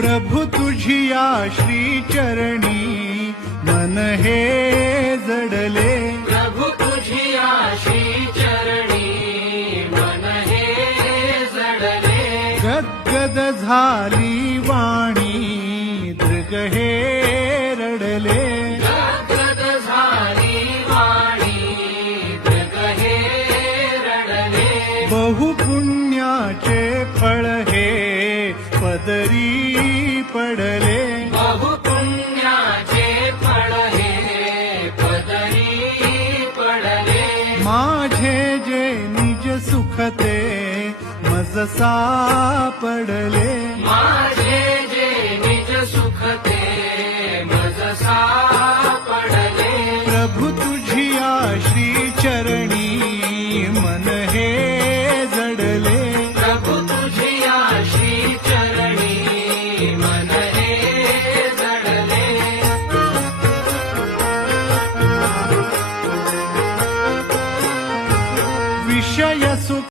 प्रभु तुझिया श्री चरणी मन हे जडले प्रभु तुझिया श्री चरणी मन हे जडले गद्गद झाली वाणी दृग हे रडले गद्गद झाली वाणी दृग हे रडले बहुपुण्याचे फळ हे पदरी पडले बहुपुण्याचे फळ हे पदरी पडले माझे जे निज सुख ते मज सापडले माझे जे निज सुख ते मज सापडले प्रभु तुझिया श्री चरणी मन हे जडले प्रभु तुझिया श्री चरणी मन हे जडले विषय